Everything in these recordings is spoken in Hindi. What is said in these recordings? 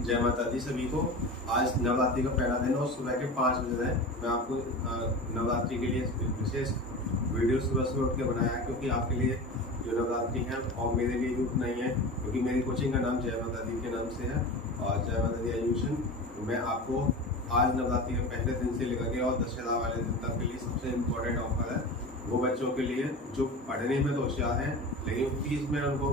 जय माता दी सभी को। आज नवरात्रि का पहला दिन और सुबह के 5 बजे है। मैं आपको नवरात्रि के लिए विशेष वीडियो सुबह उठ के बनाया है, क्योंकि आपके लिए जो नवरात्रि है और मेरे लिए भी उतना ही है, क्योंकि मेरी कोचिंग का नाम जय माता दी के नाम से है और जय माता दी एजुकेशन। मैं आपको आज नवरात्रि के पहले दिन से लेकर के और दशहरा वाले दिन तक के लिए सबसे इम्पोर्टेंट ऑफर है वो बच्चों के लिए जो पढ़ने में तो होशियार हैं लेकिन फीस में उनको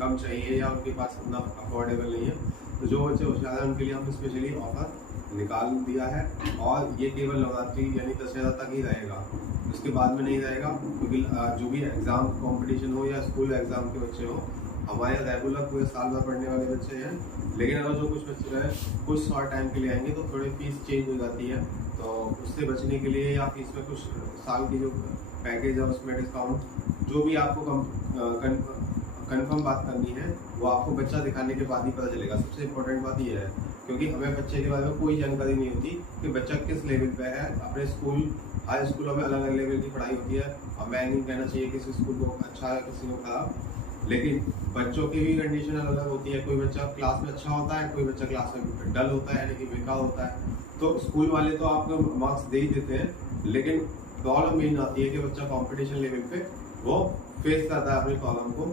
कम चाहिए या उनके पास उतना अफोर्डेबल नहीं है। तो जो बच्चे होशियार हैं उनके लिए हमने स्पेशली ऑफर निकाल दिया है और ये केवल नवरात्रि यानी दशहरा तक ही रहेगा, उसके बाद में नहीं रहेगा। क्योंकि जो भी एग्ज़ाम कंपटीशन हो या स्कूल एग्ज़ाम के बच्चे हो, हमारे यहाँ रेगुलर पूरे साल भर पढ़ने वाले बच्चे हैं, लेकिन अगर जो कुछ बच्चे हैं कुछ शॉर्ट टाइम के लिए आएंगे तो थोड़ी फीस चेंज हो जाती है। तो उससे बचने के लिए या फीस में कुछ साल की जो पैकेज है उसमें डिस्काउंट जो भी आपको कंफर्म बात करनी है वो आपको बच्चा दिखाने के बाद ही पता चलेगा। सबसे इम्पोर्टेंट बात ये है, क्योंकि हमें बच्चे के बारे में कोई जानकारी नहीं होती कि बच्चा किस लेवल पे है। अपने स्कूल हाई स्कूलों में अलग अलग लेवल की पढ़ाई होती है और मैं नहीं कहना चाहिए किसी स्कूल को अच्छा है किसी को खराब, लेकिन बच्चों की भी कंडीशन अलग अलग होती है। कोई बच्चा क्लास में अच्छा होता है, कोई बच्चा क्लास में डल होता है यानी कि बेकार होता है। तो स्कूल वाले तो आपको मार्क्स दे ही देते हैं, लेकिन प्रॉब्लम यही आती है कि बच्चा कंपटीशन लेवल पे वो फेस करता है अपने प्रॉब्लम को,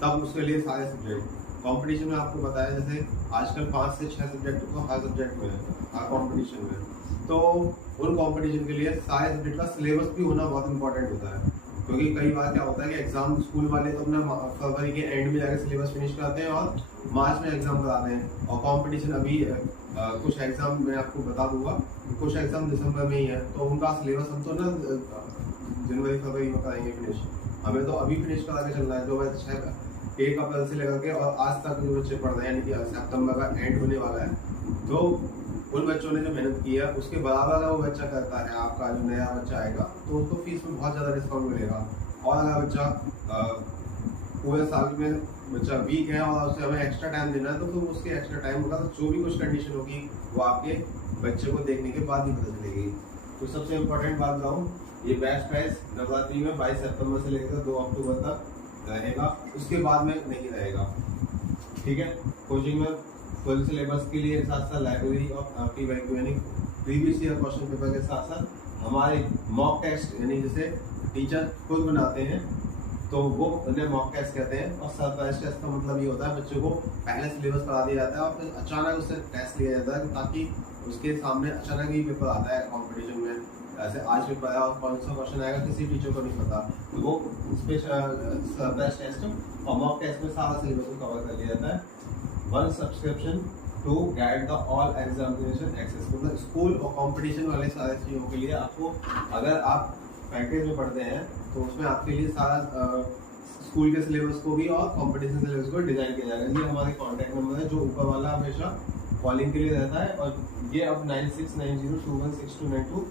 तब उसके लिए सारे सब्जेक्ट कंपटीशन में आपको बताया जैसे आजकल 5 से 6 सब्जेक्ट तो हर सब्जेक्ट में हर कंपटीशन में, तो उन कंपटीशन के लिए सारे सब्जेक्ट का सिलेबस भी होना बहुत इंपॉर्टेंट होता है। क्योंकि कई बार क्या होता है कि एग्जाम स्कूल वाले तो अपना फरवरी के एंड में जाकर सिलेबस फिनिश कराते हैं और मार्च में एग्जाम कराते हैं, और कंपटीशन अभी कुछ एग्जाम मैं आपको बता दूंगा, कुछ एग्जाम दिसंबर में ही है, तो उनका सिलेबस हम तो ना जनवरी फरवरी में कराएंगे फिनिश। हमें तो अभी फिनिश करा के चलना है, 1 अप्रैल से लेकर के और आज तक जो बच्चे पढ़ रहे हैं, यानी कि सितंबर का एंड होने वाला है। तो उन बच्चों ने जो मेहनत की है उसके बराबर अगर वो बच्चा करता है, आपका जो नया बच्चा आएगा तो उसको फीस में बहुत ज़्यादा डिस्काउंट मिलेगा। और अगर बच्चा पूरे साल में बच्चा वीक है और उसे हमें एक्स्ट्रा टाइम देना है तो फिर उसके एक्स्ट्रा टाइम होगा, तो जो भी कुछ कंडीशन होगी वो आपके बच्चे को देखने के बाद ही पता चलेगी। तो सबसे इम्पोर्टेंट बात बताऊँ, ये बैच प्राइस नवरात्रि में 22 सितंबर से लेकर 2 अक्टूबर तक रहेगा, उसके बाद में नहीं रहेगा। ठीक है, कोचिंग में फुल सिलेबस के लिए साथ साथ लाइब्रेरी और आपकी वैज्ञानिक प्रीवियस ईयर क्वेश्चन पेपर के साथ साथ हमारे मॉक टेस्ट, यानी जैसे टीचर खुद बनाते हैं तो वो उन्हें मॉक टेस्ट कहते हैं। और सरप्राइज टेस्ट का मतलब ये होता है बच्चों को पहले सिलेबस करा दिया जाता है और फिर अचानक उससे टेस्ट लिया जाता है, ताकि उसके सामने अचानक ही पेपर आता है कंपटीशन में, ऐसे आज पेपर आया और कौन सा क्वेश्चन आएगा किसी टीचर को नहीं पता, तो वो स्पेशल सरप्राइज टेस्ट और मॉक टेस्ट में सारा सिलेबस को कवर कर लिया जाता है। 1 subscription to guide the all examination access, मतलब स्कूल और कंपटीशन वाले सारे चीज़ों के लिए आपको, अगर आप पैकेज में पढ़ते हैं तो उसमें आपके लिए सारा स्कूल के सिलेबस को भी और कंपटीशन सिलेबस को डिजाइन किया जाएगा। ये हमारे कॉन्टैक्ट नंबर है जो ऊपर वाला हमेशा कॉलिंग के लिए रहता है, और ये अब 9690216292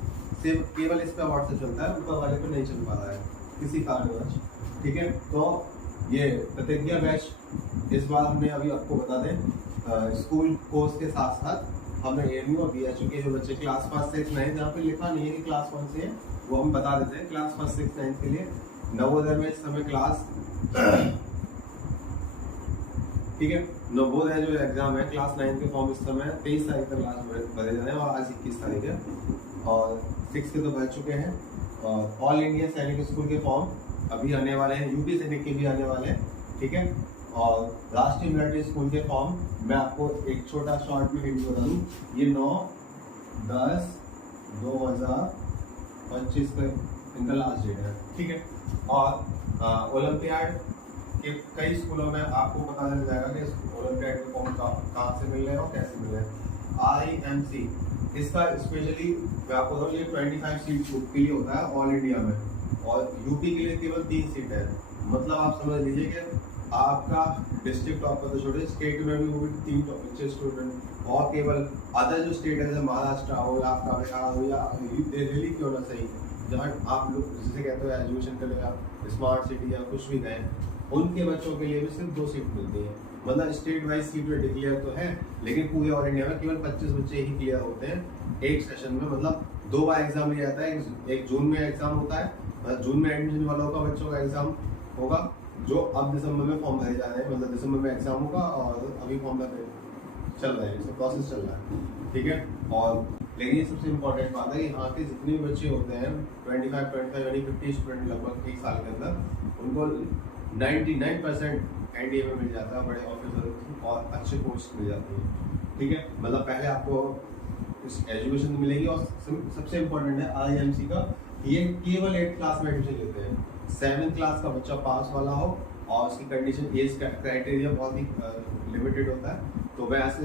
सिर्फ केवल इस पर व्हाट्सएप चलता है, ऊपर वाले पर नहीं चल पा रहा है किसी कारणवश। ठीक है, तो ये प्रतिज्ञा बैच इस बार हमने अभी आपको बता दें स्कूल कोर्स के साथ साथ हमने AMU और BHU के जो बच्चे क्लास 1, 6, 9 जहाँ पे लिखा नहीं है कि क्लास 1 से है वो हम बता देते हैं। क्लास 1, 6, 9 के लिए नवोदय में इस समय क्लास ठीक है, नवोदय जो एग्जाम है क्लास 9 के फॉर्म इस समय 23 तारीख तक क्लास भरे जाने हैं और आज 21 तारीख है, और 6 के तो भर चुके हैं। और ऑल इंडिया सैनिक स्कूल के फॉर्म अभी आने वाले हैं, यूपी सैनिक के भी आने वाले हैं। ठीक है, और राष्ट्रीय मिलिट्री स्कूल के फॉर्म मैं आपको एक छोटा शॉर्ट में वीडियो बता दूँ, ये 9/10/2025 पे इनका लास्ट डेट है। ठीक है, और ओलंपियाड के कई स्कूलों में आपको पता चल जाएगा कि ओलंपियाड के फॉर्म कहाँ से मिल रहे हैं और कैसे मिल रहे हैं। IMC इसका स्पेशली मैं आपको बताऊँ, ये 25 सीट के लिए होता है ऑल इंडिया में, और यूपी के लिए केवल 3 सीट है। मतलब आप समझ लीजिए कि आपका डिस्ट्रिक्ट टॉप पर तो छोटे, स्टेट में भी वो भी 3 टॉप स्टूडेंट, और केवल अदर जो स्टेट है जैसे महाराष्ट्र हो या आपका बिहार हो या दिल्ली क्यों ना सही, जहाँ आप लोग जिसे कहते हो एजुकेशन के लिए स्मार्ट सिटी या कुछ भी कहें, उनके बच्चों के लिए भी सिर्फ 2 सीट मिलती है। मतलब स्टेट वाइज सीट में डिक्लेयर तो है, लेकिन पूरे ऑल इंडिया में केवल 25 बच्चे ही क्लियर होते हैं एक सेशन में। मतलब 2 बार एग्जाम लिया जाता है, एक जून में एग्जाम होता है, मतलब जून में एडमिशन वालों का बच्चों का एग्जाम होगा, जो अब दिसंबर में फॉर्म भरे जा रहे हैं, मतलब दिसंबर में एग्जाम होगा और अभी फॉर्म भर चल रहा है, इसका प्रोसेस चल रहा है, ठीक है। और लेकिन ये सबसे इम्पोर्टेंट बात है कि यहाँ के जितने भी बच्चे होते हैं 25 यानी 50 स्टूडेंट लगभग एक साल के अंदर, उनको 99% एनडीए में मिल जाता है, बड़े ऑफिसर और अच्छे पोस्ट मिल जाती हैं, ठीक है। मतलब पहले आपको एजुकेशन मिलेगी और सबसे इम्पोर्टेंट है आईएमसी का, ये केवल 8th क्लास में एडमिशन लेते हैं। 7th क्लास का बच्चा पास वाला हो और उसकी कंडीशन एज क्राइटेरिया बहुत ही लिमिटेड होता है, तो मैं ऐसे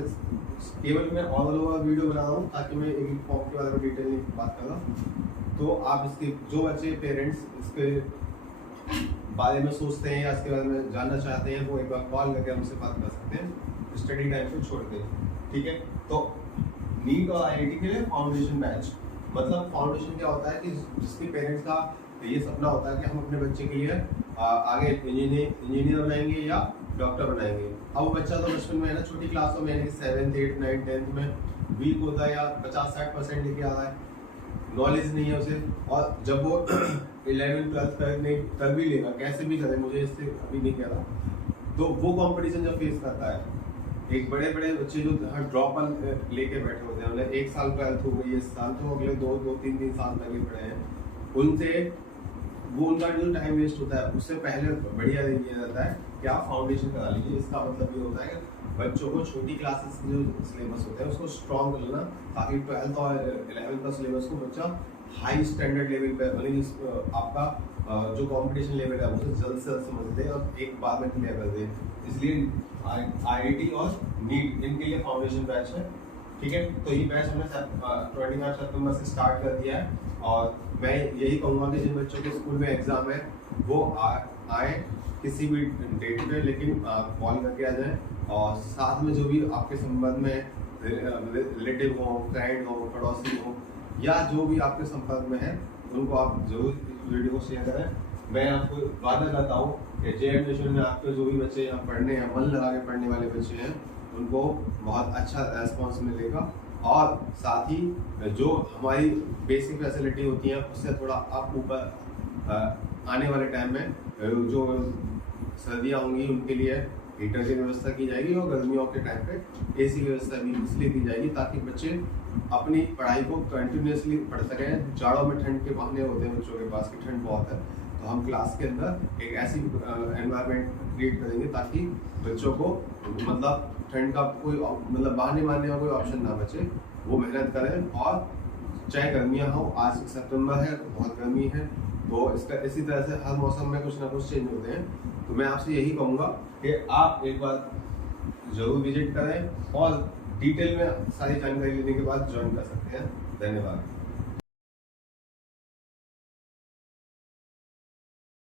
केवल मैं ऑल ओवर वीडियो बना रहा हूँ ताकि मैं एक फॉर्म के बारे में डिटेल में बात कर रहा हूँ। तो आप इसके जो बच्चे पेरेंट्स इसके बारे में सोचते हैं या इसके बारे में जानना चाहते हैं, वो एक बार कॉल करके हमसे बात कर सकते हैं स्टडी टाइम को छोड़ के, ठीक है। तो नीट और आईआईटी के लिए फाउंडेशन बैच, मतलब फाउंडेशन क्या होता है कि जिसके पेरेंट्स का ये सपना होता है कि हम अपने बच्चे के लिए आगे इंजीनियर बनाएंगे या डॉक्टर बनाएंगे। अब वो बच्चा तो बचपन में है ना, छोटी क्लासों में यानी 7th 8th 9th 10th में वीक होता है या 50-60% लेके आ रहा है, नॉलेज नहीं है उसे, और जब वो 11th 12th करने तब भी लेगा, कैसे भी करे, मुझे इससे अभी नहीं कह रहा, तो वो कंपटीशन जब फेस करता है, एक बड़े बड़े बच्चे जो ड्रॉप लेके बैठे होते हैं, मतलब 1 साल 12th हो गई इस साल, तो अगले 2-3 साल लगे पड़े हैं, उनसे वो उनका जो टाइम वेस्ट होता है उससे पहले बढ़िया दिया जाता है कि आप फाउंडेशन करा लीजिए। इसका मतलब ये होता है कि बच्चों को छोटी क्लासेस के जो सिलेबस होते हैं उसको स्ट्रॉन्ग कर लेना, ताकि 12th और 11th का सिलेबस को बच्चा हाई स्टैंडर्ड लेवल पे, मतलब आपका जो कंपटीशन लेवल है उसे जल्द से जल्द समझ दे और एक बार में क्लियर कर दे। इसलिए आईआईटी और नीट इनके लिए फाउंडेशन बैच है, ठीक है। तो ये बैच हमने 25 सितंबर से स्टार्ट कर दिया है, और मैं यही कहूँगा कि जिन बच्चों के स्कूल में एग्जाम है वो आए किसी भी डेट पे, लेकिन कॉल करके आ जाएं, और साथ में जो भी आपके संबंध में रिलेटिव हो, फ्रेंड हो, पड़ोसी हो, या जो भी आपके संपर्क में है, उनको आप जरूर इस वीडियो को शेयर करें। मैं आपको वादा करता हूँ कि जे एडमिशन में आपके जो भी बच्चे यहाँ पढ़ने हैं, मन लगा के पढ़ने वाले बच्चे हैं, उनको बहुत अच्छा रेस्पॉन्स मिलेगा, और साथ ही जो हमारी बेसिक फैसिलिटी होती है उससे थोड़ा आप ऊपर आने वाले टाइम में जो सर्दियाँ होंगी उनके लिए हीटर की व्यवस्था की जाएगी, और गर्मियों के टाइम पे एसी व्यवस्था भी इसलिए की जाएगी ताकि बच्चे अपनी पढ़ाई को कंटिन्यूसली पढ़ सकें। जाड़ों में ठंड के बहाने होते हैं बच्चों के पास कि ठंड बहुत है, तो हम क्लास के अंदर एक ऐसी एनवायरनमेंट क्रिएट करेंगे ताकि बच्चों को मतलब ठंड का कोई मतलब बहाने मारने का कोई ऑप्शन ना बचे, वो मेहनत करें। और चाहे गर्मियाँ हो, आज सितंबर है बहुत गर्मी है, तो इसका इसी तरह से हर मौसम में कुछ ना कुछ चेंज होते हैं, तो मैं आपसे यही कहूँगा कि आप एक बार ज़रूर विजिट करें और डिटेल में सारी जानकारी लेने के बाद ज्वाइन कर सकते हैं। धन्यवाद।